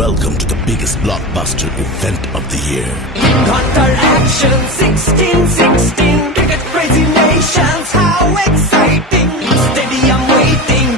Welcome to the biggest blockbuster event of the year. Hunter action 1616, cricket crazy nations, how exciting! Stadium waiting,